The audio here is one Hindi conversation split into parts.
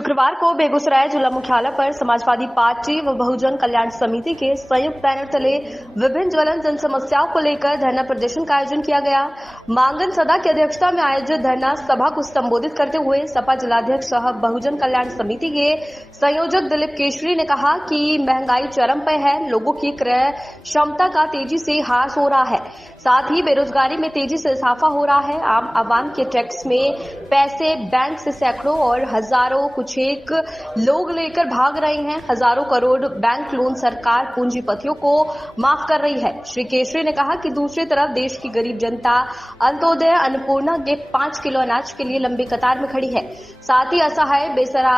शुक्रवार को बेगूसराय जिला मुख्यालय पर समाजवादी पार्टी व बहुजन कल्याण समिति के संयुक्त बैनर तले विभिन्न ज्वलन जन समस्याओं को लेकर धरना प्रदर्शन का आयोजन किया गया। मांगन सदा की अध्यक्षता में आयोजित धरना सभा को संबोधित करते हुए सपा जिलाध्यक्ष सह बहुजन कल्याण समिति के संयोजक दिलीप केशरी ने कहा कि महंगाई चरम पर है, लोगों की क्रय क्षमता का तेजी से ह्रास हो रहा है, साथ ही बेरोजगारी में तेजी से इजाफा हो रहा है। आम आवाम के टैक्स में पैसे बैंक से सैकड़ों और हजारों कुछ एक लोग लेकर भाग रहे हैं। हजारों करोड़ बैंक लोन सरकार पूंजीपतियों को माफ कर रही है। श्री केशरी ने कहा कि दूसरी तरफ देश की गरीब जनता अंत्योदय अन्नपूर्णा के 5 किलो अनाज के लिए लंबी कतार में खड़ी है। साथ ही असहाय, बेसहारा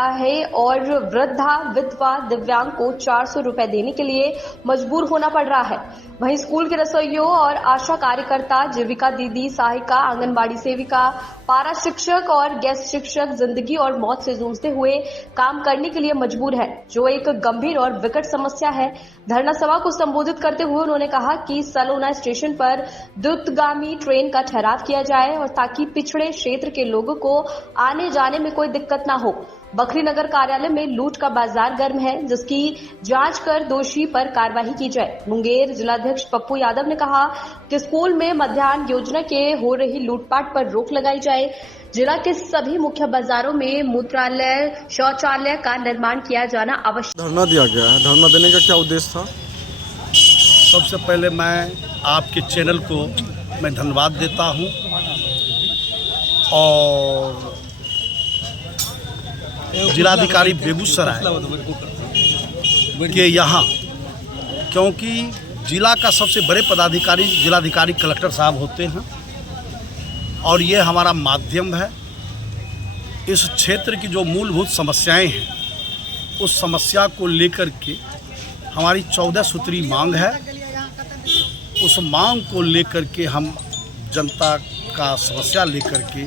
और वृद्धा, विधवा, दिव्यांग को 400 रुपए देने के लिए मजबूर होना पड़ रहा है। वहीं स्कूल के रसोइयों और आशा कार्यकर्ता, जीविका दीदी, सहायिका, आंगनबाड़ी सेविका, पारा शिक्षक और गेस्ट शिक्षक जिंदगी और मौत से जूझते हुए काम करने के लिए मजबूर है, जो एक गंभीर और विकट समस्या है। धरना सभा को संबोधित करते हुए उन्होंने कहा कि सलोना स्टेशन पर द्रुतगामी ट्रेन का ठहराव किया जाए और ताकि पिछड़े क्षेत्र के लोगों को आने जाने में कोई दिक्कत न हो। बखरी नगर कार्यालय में लूट का बाजार गर्म है, जिसकी जांच कर दोषी पर कार्रवाई की जाए। मुंगेर जिलाध्यक्ष पप्पू यादव ने कहा कि स्कूल में मध्याह्न योजना के हो रही लूटपाट पर रोक लगाई जाए। जिला के सभी मुख्य बाजारों में मूत्रालय, शौचालय का निर्माण किया जाना आवश्यक। धरना दिया गया है। धरना देने का क्या उद्देश्य था? सबसे पहले मैं आपके चैनल को मैं धन्यवाद देता हूं और जिलाधिकारी बेगूसराय के यहाँ, क्योंकि जिला का सबसे बड़े पदाधिकारी जिलाधिकारी कलेक्टर साहब होते हैं और ये हमारा माध्यम है। इस क्षेत्र की जो मूलभूत समस्याएं हैं, उस समस्या को लेकर के हमारी 14 सूत्री मांग है। उस मांग को लेकर के हम जनता का समस्या लेकर के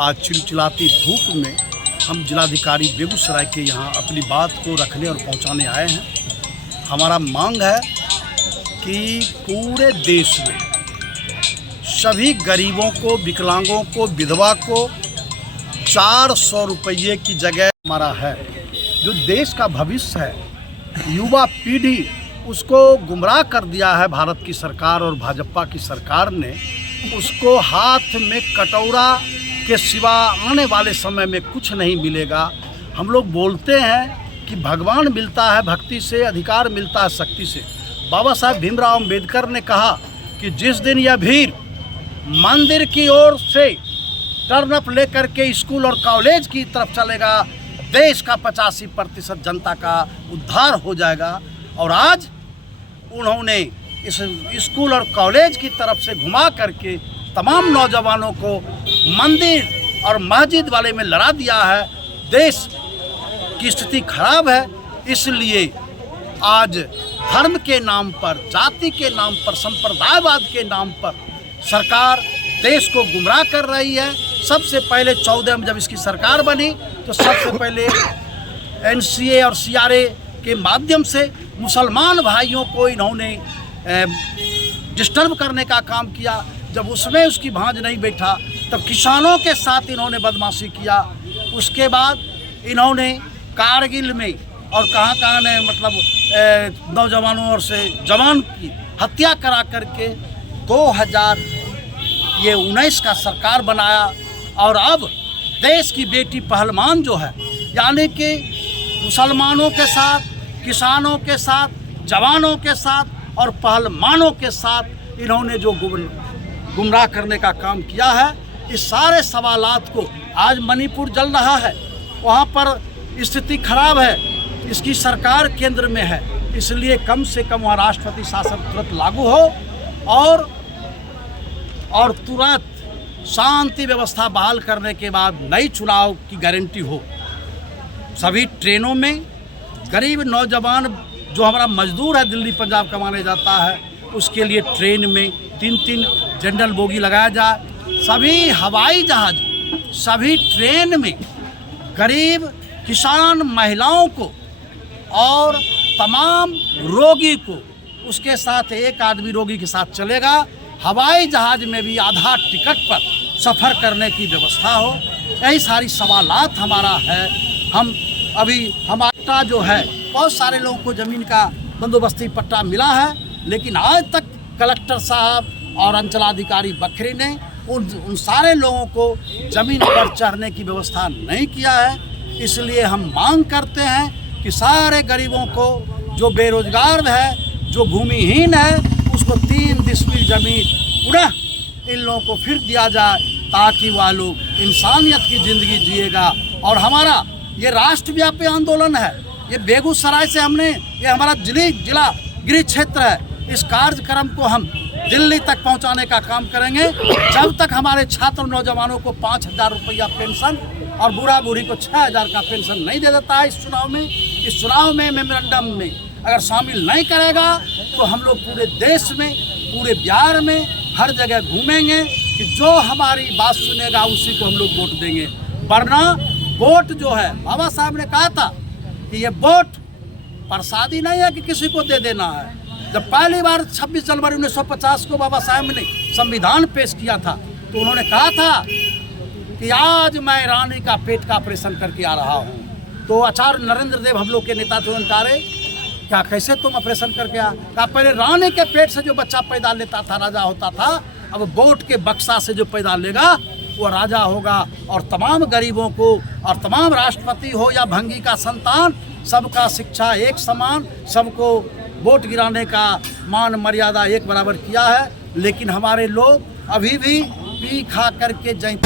आज चिलचिलाती धूप में हम जिलाधिकारी बेगूसराय के यहाँ अपनी बात को रखने और पहुँचाने आए हैं। हमारा मांग है कि पूरे देश में सभी गरीबों को, विकलांगों को, विधवा को 400 रुपये की जगह हमारा है। जो देश का भविष्य है, युवा पीढ़ी, उसको गुमराह कर दिया है भारत की सरकार और भाजपा की सरकार ने। उसको हाथ में कटोरा के सिवा आने वाले समय में कुछ नहीं मिलेगा। हम लोग बोलते हैं कि भगवान मिलता है भक्ति से, अधिकार मिलता है शक्ति से। बाबा साहब भीमराव अम्बेडकर ने कहा कि जिस दिन यह भीड़ मंदिर की ओर से टर्नअप लेकर के स्कूल और कॉलेज की तरफ चलेगा, देश का 85% जनता का उद्धार हो जाएगा। और आज उन्होंने इस स्कूल और कॉलेज की तरफ से घुमा करके तमाम नौजवानों को मंदिर और मस्जिद वाले में लड़ा दिया है। देश की स्थिति खराब है, इसलिए आज धर्म के नाम पर, जाति के नाम पर, संप्रदायवाद के नाम पर सरकार देश को गुमराह कर रही है। सबसे पहले 14 में जब इसकी सरकार बनी तो सबसे पहले NCA और CRA के माध्यम से मुसलमान भाइयों को इन्होंने डिस्टर्ब करने का काम किया। जब उसमें उसकी भांज नहीं बैठा तब किसानों के साथ इन्होंने बदमाशी किया। उसके बाद इन्होंने कारगिल में और कहाँ ने मतलब नौजवानों और से जवान की हत्या करा करके 2019 का सरकार बनाया। और अब देश की बेटी पहलवान जो है, यानी कि मुसलमानों के साथ, किसानों के साथ, जवानों के साथ और पहलवानों के साथ इन्होंने जो गुमराह करने का काम किया है, इस सारे सवालात को आज मणिपुर जल रहा है, वहाँ पर स्थिति खराब है, इसकी सरकार केंद्र में है, इसलिए कम से कम वहाँ राष्ट्रपति शासन तुरंत लागू हो और तुरंत शांति व्यवस्था बहाल करने के बाद नई चुनाव की गारंटी हो। सभी ट्रेनों में गरीब नौजवान जो हमारा मजदूर है, दिल्ली पंजाब कमाने जाता है, उसके लिए ट्रेन में 3-3 जनरल बोगी लगाया जाए। सभी हवाई जहाज, सभी ट्रेन में गरीब किसान महिलाओं को और तमाम रोगी को, उसके साथ एक आदमी रोगी के साथ चलेगा। हवाई जहाज में भी आधा टिकट पर सफ़र करने की व्यवस्था हो। यही सारी सवालात हमारा है हम अभी हमारा जो है बहुत सारे लोगों को ज़मीन का बंदोबस्ती पट्टा मिला है, लेकिन आज तक कलेक्टर साहब और अंचलाधिकारी बखरी ने उन सारे लोगों को ज़मीन पर चढ़ने की व्यवस्था नहीं किया है। इसलिए हम मांग करते हैं कि सारे गरीबों को, जो बेरोजगार है, जो भूमिहीन है, उसको 3 डिसमिल ज़मीन पुनः इन लोगों को फिर दिया जाए, ताकि वह लोग इंसानियत की ज़िंदगी जिएगा। और हमारा ये राष्ट्रव्यापी आंदोलन है। ये बेगूसराय से ये हमारा जिला गृह क्षेत्र है। इस कार्यक्रम को हम दिल्ली तक पहुंचाने का काम करेंगे, जब तक हमारे छात्र नौजवानों को 5,000 रुपया पेंशन और बूढ़ा बूढ़ी को 6,000 का पेंशन नहीं दे देता है। इस चुनाव में मेमोरेंडम में अगर शामिल नहीं करेगा तो हम लोग पूरे देश में, पूरे बिहार में हर जगह घूमेंगे कि जो हमारी बात सुनेगा उसी को हम लोग वोट देंगे। वरना वोट जो है, बाबा साहब ने कहा था कि ये वोट प्रसादी नहीं है कि किसी को दे देना है। जब पहली बार 26 जनवरी 1950 को बाबा साहब ने संविधान पेश किया था तो उन्होंने कहा था कि आज मैं रानी का पेट का ऑपरेशन करके आ रहा हूँ। तो आचार्य नरेंद्र देव हम लोग के नेता थे, उन्होंने कहा क्या कैसे तुम ऑपरेशन करके आ? कहा पहले रानी के पेट से जो बच्चा पैदा लेता था राजा होता था, अब वोट के बक्सा से जो पैदा लेगा वो राजा होगा। और तमाम गरीबों को और तमाम राष्ट्रपति हो या भंगी का संतान, सबका शिक्षा एक समान, सबको वोट गिराने का मान मर्यादा एक बराबर किया है। लेकिन हमारे लोग अभी भी पी खा करके जय